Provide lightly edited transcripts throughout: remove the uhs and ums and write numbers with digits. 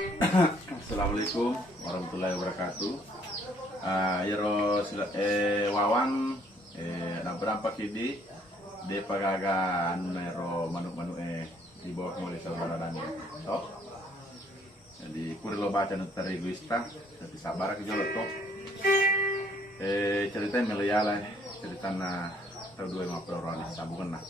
Assalamualaikum warahmatullahi wabarakatuh. Yero wawan na berapa kidi de pagaga nero manuk-manuk di bawah mulai saudara dan so. Jadi kuri lo baca nota egoista, tapi sabar ke jolot to. Cerita meliala cerita na tahun 2050 orang sabungan na.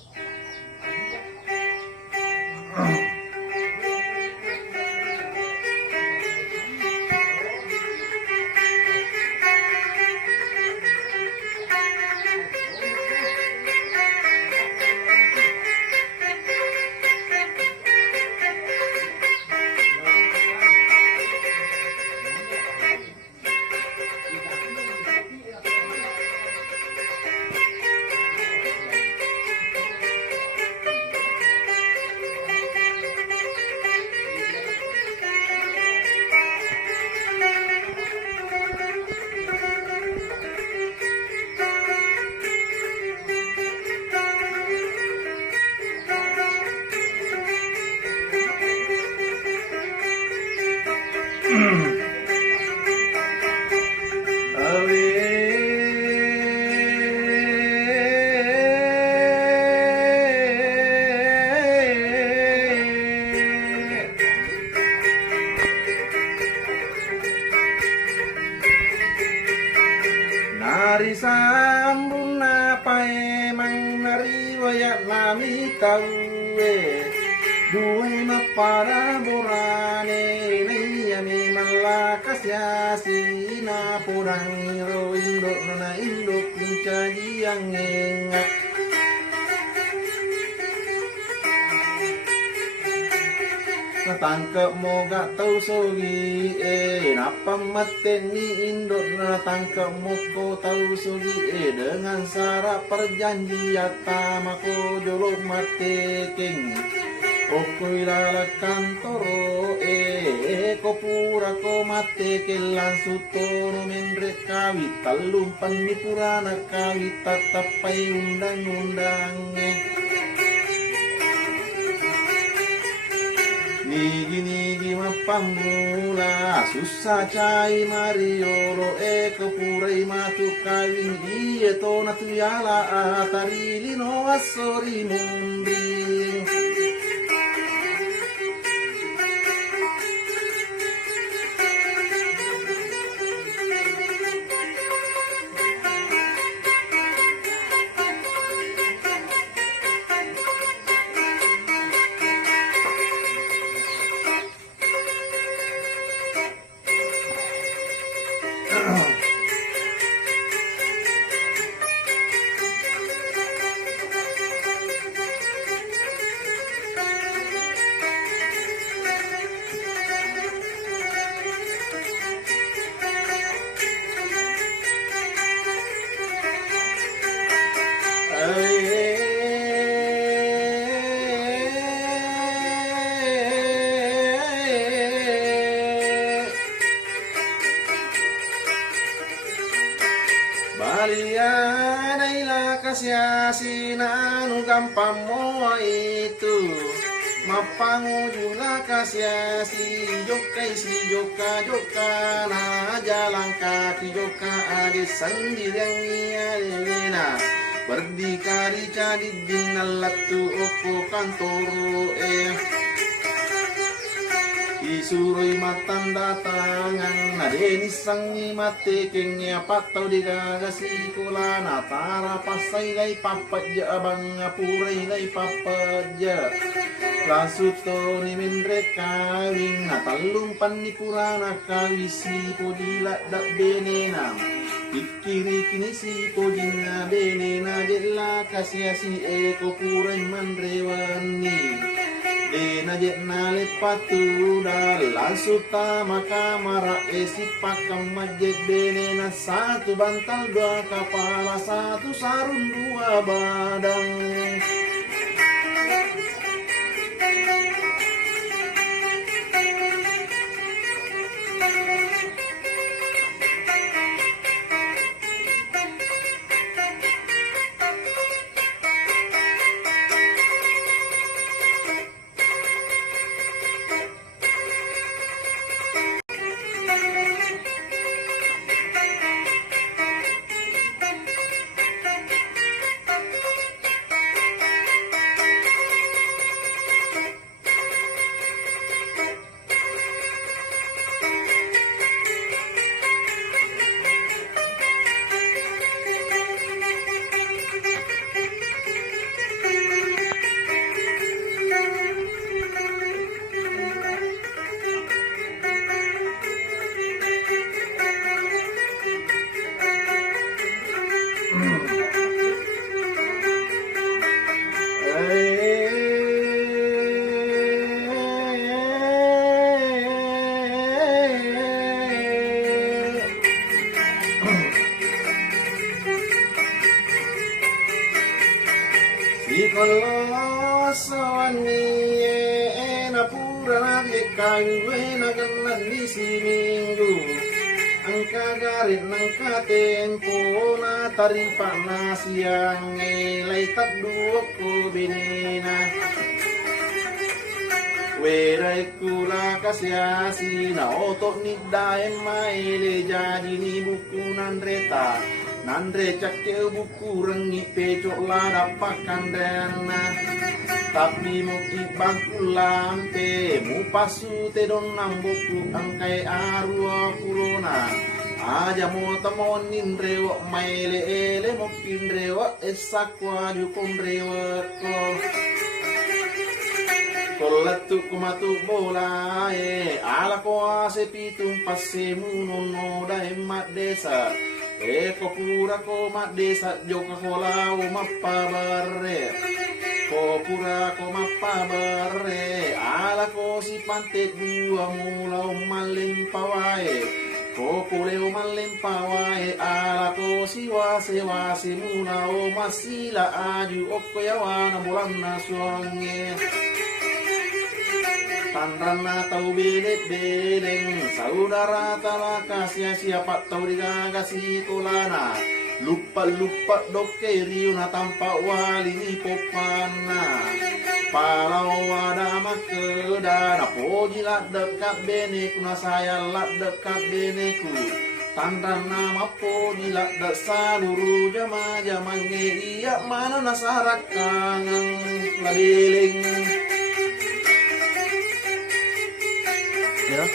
Nari sambung napa emang nari wayak nami taue dua mapara borane niyami malakas yasi na purang iro indok nana indok kuncaji yang engak tangkap mo gak tau sogi napa mati ni indot na tangkap mo ko tau sogi dengan syarat perjanjian tamako jolok mati king oko ilala kantoro ko pura ko mati kelan sutono mendre kawit talumpan mi purana kawit tatapai undang-undang Nigi mapamula susah cai mariolo eko purai matu kawin iya to natuyala atari lino asori munding Balianailah kasyasina anu gampang mo itu mapangujulah kasyasi jokai si joka na jalan kaki joka adi sendirian nialena berdikari jadi dinalatu oko kantoro Isuroi matang datangan nadeni sangi mate kengnya patau digagasi kula natara pasai lai papat ja abang apurai lai papat ja lasuto ni mendre kawing natalung pani purana kawisi podila dak benena pikiri kini si podina benena jela kasiasi eko purai mandrewani Dena jet nalit patu dalam suta maka mara esi pakam majet benena satu bantal dua kepala satu sarung dua badang Malosawan niye na pura na kayu na kanan di siminggu ang kagarit ng katempo na tarimpa na siyang ilay tagduok ko binina weray kula kasya sina otok ni daem maile jadi ni buku nandreta nandre cakke buku rengi pecok ladap pakandana tapi mo ibang kulampe mu pasu te don nang buku angkai arua kurona aja mo tamon nindrewa maile ele mo kindrewa esakwa jukon rewa ko kolatu kumatu bola ala ko ase pitung passe munono dai mat desa ko pura ko mat desa joka ko lau mapabare ko pura ko mapabare ala ko si pantet dua mulau malin pawae ko puleo malin pawae ala ko si wase wase munao masila aju okoyawana bulan na suange Tanrana tau belet beleng saudara talaka siapa tau digagasi kolana lupa doke riu na tampak wali ni popana palau ada makedana poji lak dekat beneku na saya lak dekat beneku Tanrana mapoji lak dek saluru jama iya mana nasarak kangen labeling ya.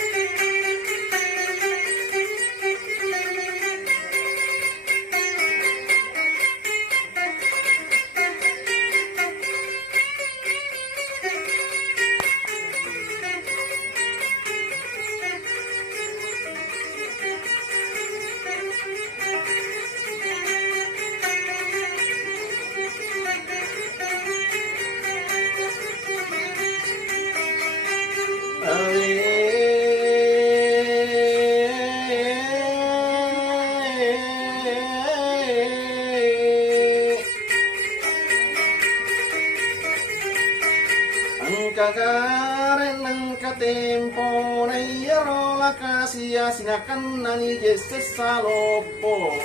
Kagaren ng katempo na iyarola kasiya sinakan na ni Jesus sa lopo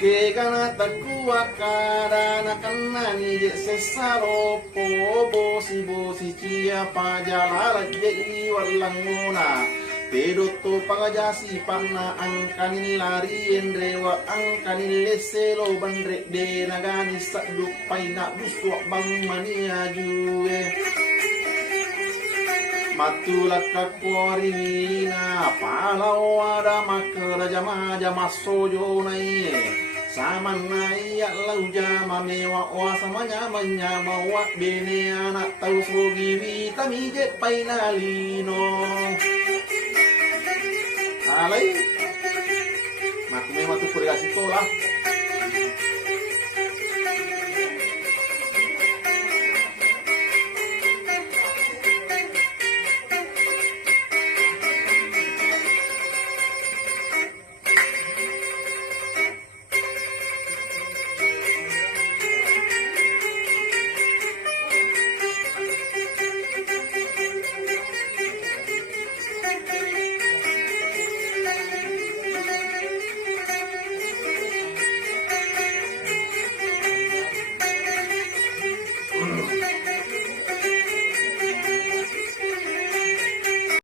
ke kanatagkuwa kada na kanna ni Jesus sa lopo bosi ciya pajalalagye iwalang muna pero to pangajasi panna ang kanilarien rewa ang kanileselo bandrek de nagani sa dupay na gusto bang mania juwe Matulak kakuarina palau ada makara jama sojo nai saman nai lau jama mewa wa samanya menyama wa bene anak tau sogi vitami je painalino alai mak mewa tu kuriasi tolah